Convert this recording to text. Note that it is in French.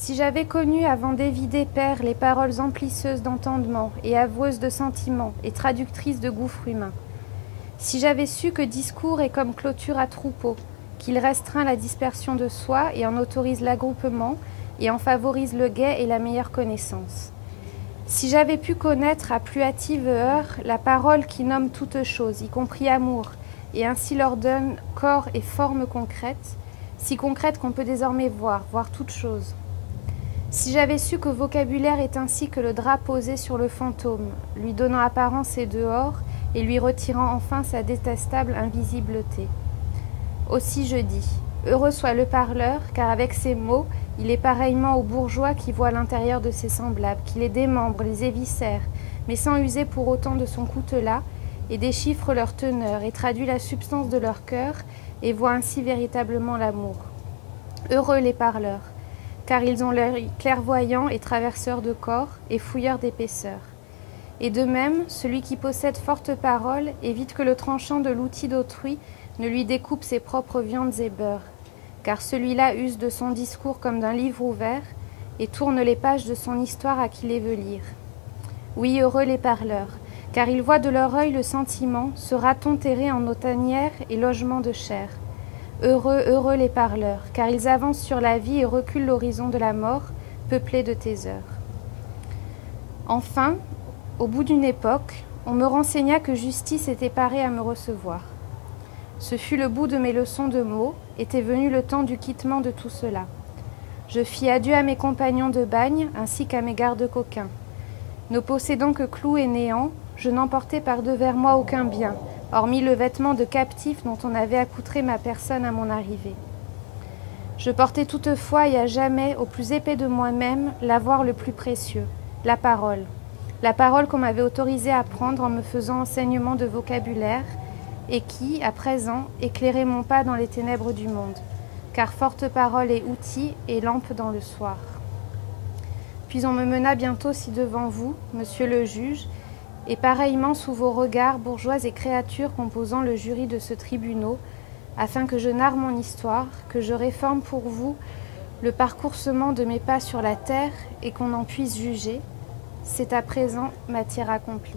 Si j'avais connu avant d'évider père les paroles emplisseuses d'entendement et avoueuses de sentiments et traductrices de gouffres humains, si j'avais su que discours est comme clôture à troupeau, qu'il restreint la dispersion de soi et en autorise l'agroupement et en favorise le guet et la meilleure connaissance. Si j'avais pu connaître à plus hâtive heure la parole qui nomme toutes choses, y compris amour, et ainsi leur donne corps et forme concrètes, si concrètes qu'on peut désormais voir toutes choses. Si j'avais su que vocabulaire est ainsi que le drap posé sur le fantôme, lui donnant apparence et dehors, et lui retirant enfin sa détestable invisibilité. Aussi je dis, heureux soit le parleur, car avec ces mots, il est pareillement au bourgeois qui voit l'intérieur de ses semblables, qui les démembre, les éviscère, mais sans user pour autant de son coutelas, et déchiffre leur teneur, et traduit la substance de leur cœur, et voit ainsi véritablement l'amour. Heureux les parleurs, car ils ont l'œil clairvoyant et traverseur de corps, et fouilleur d'épaisseur. Et de même, celui qui possède forte parole évite que le tranchant de l'outil d'autrui ne lui découpe ses propres viandes et beurres, car celui-là use de son discours comme d'un livre ouvert, et tourne les pages de son histoire à qui les veut lire. Oui, heureux les parleurs, car ils voient de leur œil le sentiment, ce raton terré en nos tanières et logements de chair. Heureux, heureux les parleurs, car ils avancent sur la vie et reculent l'horizon de la mort, peuplé de tes heures. Enfin, au bout d'une époque, on me renseigna que justice était parée à me recevoir. Ce fut le bout de mes leçons de mots, était venu le temps du quittement de tout cela. Je fis adieu à mes compagnons de bagne, ainsi qu'à mes gardes-coquins. Ne possédant que clous et néant, je n'emportai par devers moi aucun bien, hormis le vêtement de captif dont on avait accoutré ma personne à mon arrivée. Je portai toutefois et à jamais, au plus épais de moi-même, l'avoir le plus précieux, la parole qu'on m'avait autorisé à prendre en me faisant enseignement de vocabulaire, et qui, à présent, éclairait mon pas dans les ténèbres du monde, car forte parole est outil et lampe dans le soir. Puis on me mena bientôt ci devant vous, monsieur le juge, et pareillement sous vos regards, bourgeois et créatures composant le jury de ce tribunal, afin que je narre mon histoire, que je réforme pour vous le parcoursement de mes pas sur la terre et qu'on en puisse juger, c'est à présent matière accomplie.